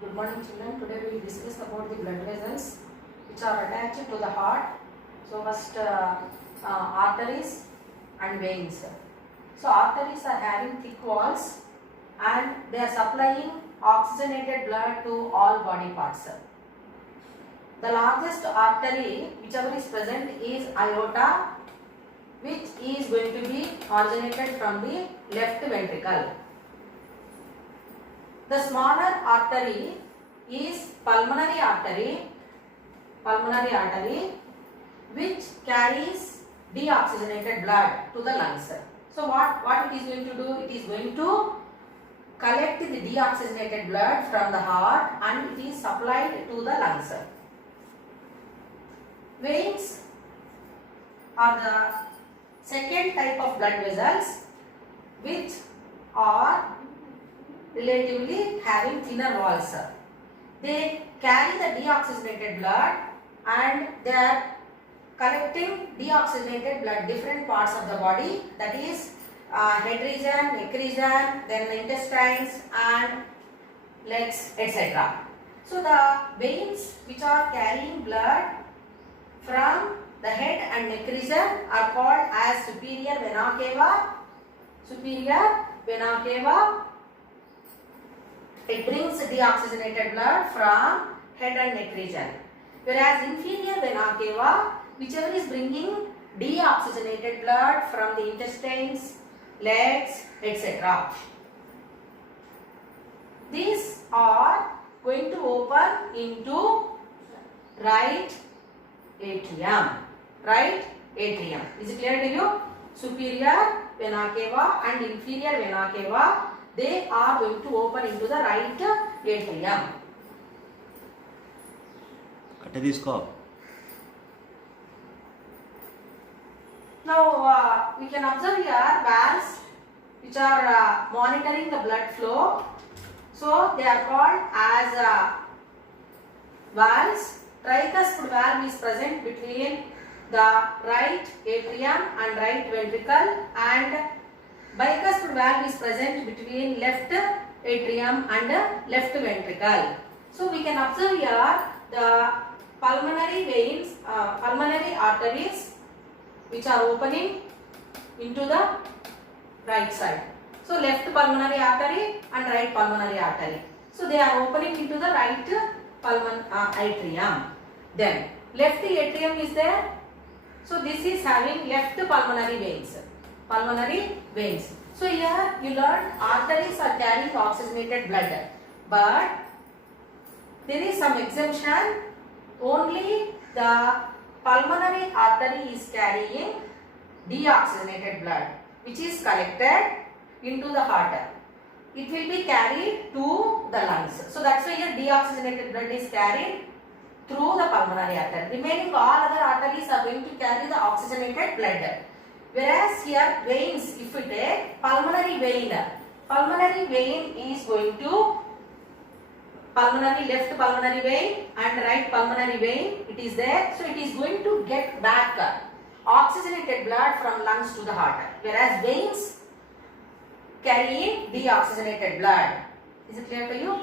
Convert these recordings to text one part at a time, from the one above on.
Good morning children. Today we will discuss about the blood vessels which are attached to the heart. So first arteries and veins. So arteries are having thick walls and they are supplying oxygenated blood to all body parts. The largest artery whichever is present is aorta, which is going to be originated from the left ventricle. The smaller artery is pulmonary artery, which carries deoxygenated blood to the lungs. So what it is going to do? It is going to collect the deoxygenated blood from the heart and it is supplied to the lungs. Veins are the second type of blood vessels which are relatively having thinner walls. They carry the deoxygenated blood and they are collecting deoxygenated blood different parts of the body, that is head region, neck region, then the intestines and legs, etc. So the veins which are carrying blood from the head and neck region are called as superior vena cava. It brings deoxygenated blood from head and neck region. Whereas inferior vena cava, whichever is bringing deoxygenated blood from the intestines, legs, etc. These are going to open into right atrium. Is it clear to you? Superior vena cava and inferior vena cava, they are going to open into the right atrium. Now we can observe here valves which are monitoring the blood flow. So they are called as valves. Tricuspid valve is present between the right atrium and right ventricle, and bicuspid valve is present between left atrium and left ventricle. So we can observe here the pulmonary veins, pulmonary arteries which are opening into the right side. So left pulmonary artery and right pulmonary artery. So they are opening into the right atrium. Then left atrium is there. So this is having left pulmonary veins. So here you learn arteries are carrying oxygenated blood, but there is some exemption. Only the pulmonary artery is carrying deoxygenated blood, which is collected into the heart. It will be carried to the lungs. So that's why here deoxygenated blood is carried through the pulmonary artery. Remaining all other arteries are going to carry the oxygenated blood. Whereas here veins, if we take pulmonary vein is going to left pulmonary vein and right pulmonary vein, it is there. So it is going to get back oxygenated blood from lungs to the heart. Whereas veins carrying deoxygenated blood. Is it clear to you?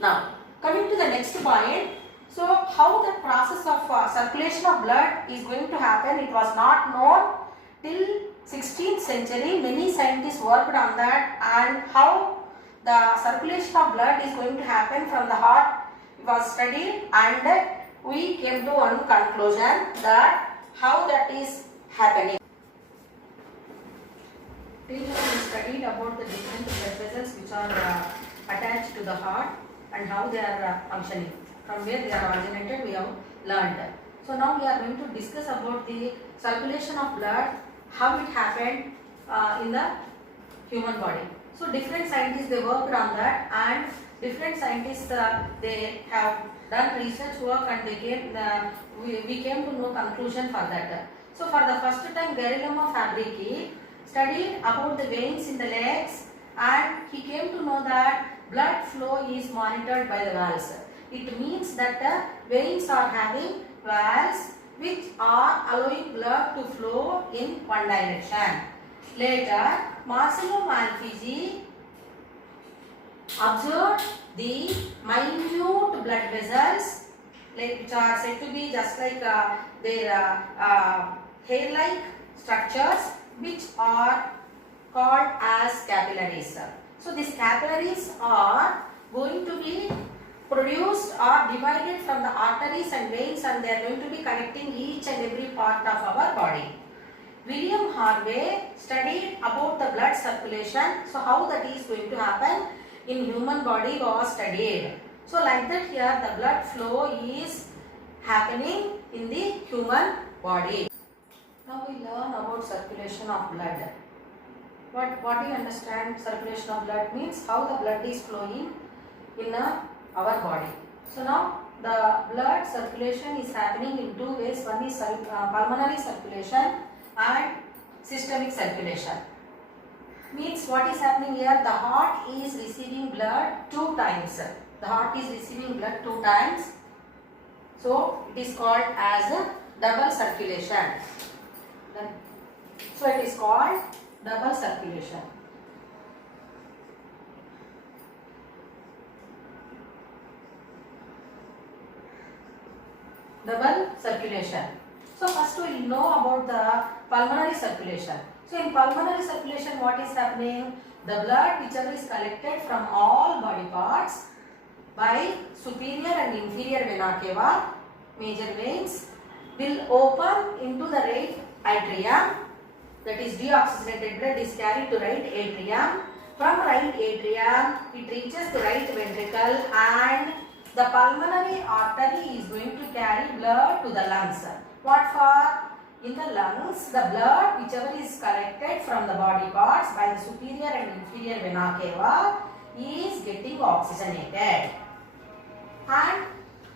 Now coming to the next point. So how the process of circulation of blood is going to happen, it was not known till 16th century. Many scientists worked on that, and how the circulation of blood is going to happen from the heart was studied, and we came to one conclusion that how that is happening. Till now we studied about the different blood vessels which are attached to the heart and how they are functioning. From where they are originated we have learned. So now we are going to discuss about the circulation of blood, how it happened in the human body. So different scientists they worked on that, and different scientists they have done research work, and they came we came to know conclusion for that. So for the first time Girolamo Fabrici studied about the veins in the legs, and he came to know that blood flow is monitored by the valves. It means that the veins are having valves which are allowing blood to flow in one direction. Later, Marcello Malpighi observed the blood vessels, like which are said to be just like their hair-like structures, which are called as capillaries. So these capillaries are going to be produced or divided from the arteries and veins, and they are going to be connecting each and every part of our body. William Harvey studied about the blood circulation. So how that is going to happen in human body was studied. So like that here the blood flow is happening in the human body. Now we learn about circulation of blood. What do you understand? Circulation of blood means how the blood is flowing in our body. So now the blood circulation is happening in two ways. One is pulmonary circulation and systemic circulation. Means what is happening here? The heart is receiving blood 2 times. The heart is receiving blood 2 times. So it is called as a double circulation. So it is called double circulation. Double circulation. So first we will know about the pulmonary circulation. So in pulmonary circulation what is happening? The blood whichever is collected from all body parts by superior and inferior vena cava, major veins, will open into the right atrium. That is deoxygenated blood is carried to right atrium. From right atrium it reaches the right ventricle, and the pulmonary artery is going to carry blood to the lungs. What for? In the lungs, the blood whichever is collected from the body parts by the superior and inferior vena cava is getting oxygenated. And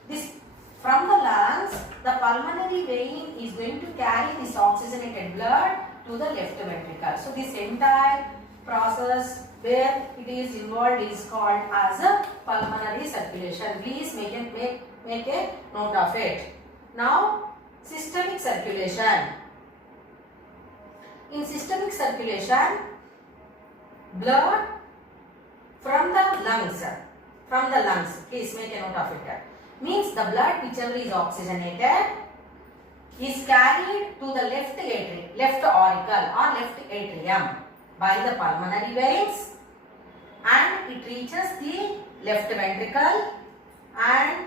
this from the lungs, the pulmonary vein is going to carry this oxygenated blood to the left ventricle. So this entire process where it is involved is called as a pulmonary circulation. Please make a note of it. Now systemic circulation. In systemic circulation, blood from the lungs, please make a note of it, means the blood whichever is oxygenated is carried to the left auricle or left atrium by the pulmonary veins, and it reaches the left ventricle, and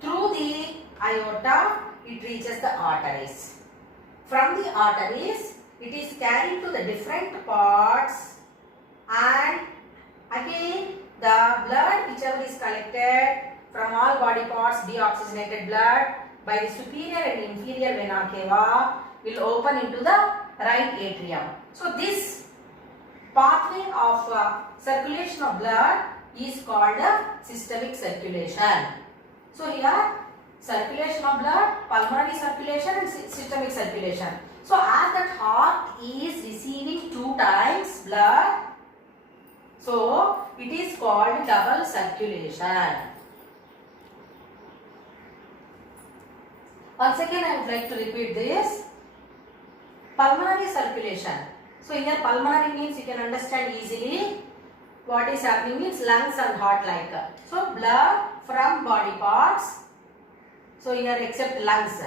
through the aorta it reaches the arteries. From the arteries it is carried to the different parts, and again the blood whichever is collected from all body parts, deoxygenated blood by the superior and inferior vena cava will open into the right atrium. So this pathway of circulation of blood is called systemic circulation. So here circulation of blood, pulmonary circulation and systemic circulation. So as that heart is receiving 2 times blood, so it is called double circulation. Once again I would like to repeat this. Pulmonary circulation. So here pulmonary means you can understand easily what is happening, means lungs and heart like. So blood from body parts. So here except lungs,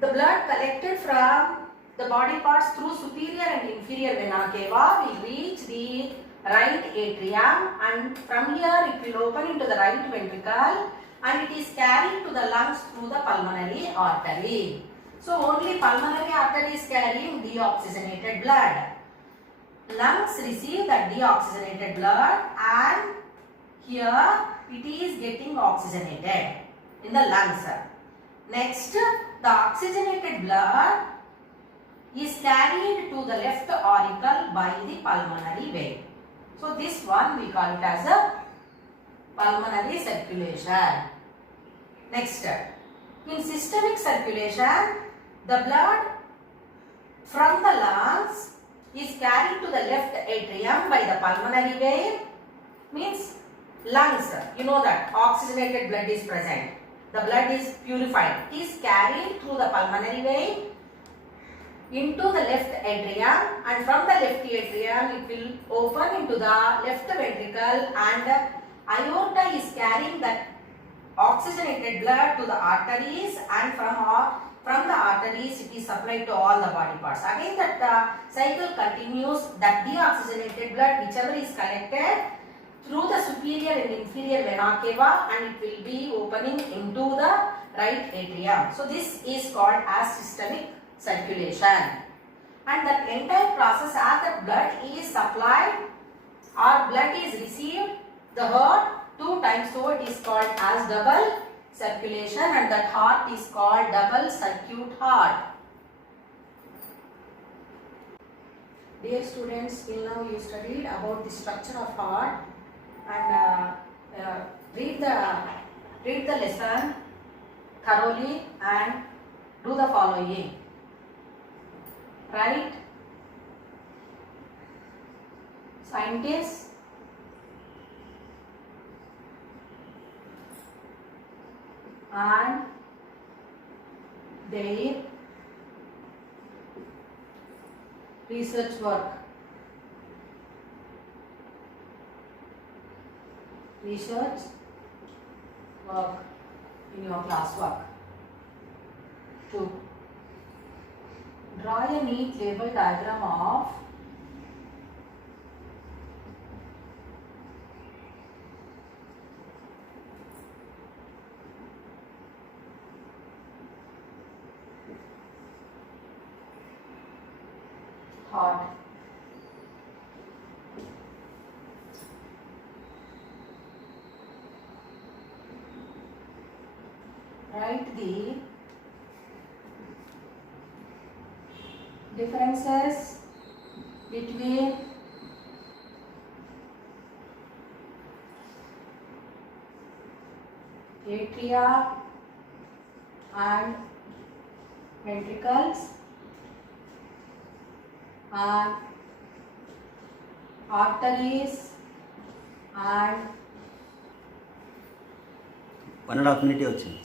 the blood collected from the body parts through superior and inferior vena cava will reach the right atrium, and from here it will open into the right ventricle, and it is carried to the lungs through the pulmonary artery. So only pulmonary artery is carrying deoxygenated blood. Lungs receive the deoxygenated blood, and here it is getting oxygenated in the lungs. Next, the oxygenated blood is carried to the left auricle by the pulmonary vein. So this one we call it as a pulmonary circulation. Next, in systemic circulation, the blood from the lungs is carried to the left atrium by the pulmonary vein. Means lungs, you know that oxygenated blood is present. The blood is purified. It is carried through the pulmonary vein into the left atrium, and from the left atrium it will open into the left ventricle, and Aorta is carrying that oxygenated blood to the arteries, and from the arteries it is supplied to all the body parts. Again that cycle continues, that deoxygenated blood whichever is collected through the superior and inferior vena cava, and it will be opening into the right atrium. So this is called as systemic circulation, and that entire process as the blood is supplied or blood is received the heart 2 times, so it is called as double circulation, and that heart is called double circuit heart. Dear students, till now you studied about the structure of heart, and read the lesson thoroughly and do the following. Right? Scientists and their research work. Research work in your classwork. 2. Draw a neat label diagram of heart. Write the differences between atria and ventricles and arteries and 1.5 minute వచ్చింది.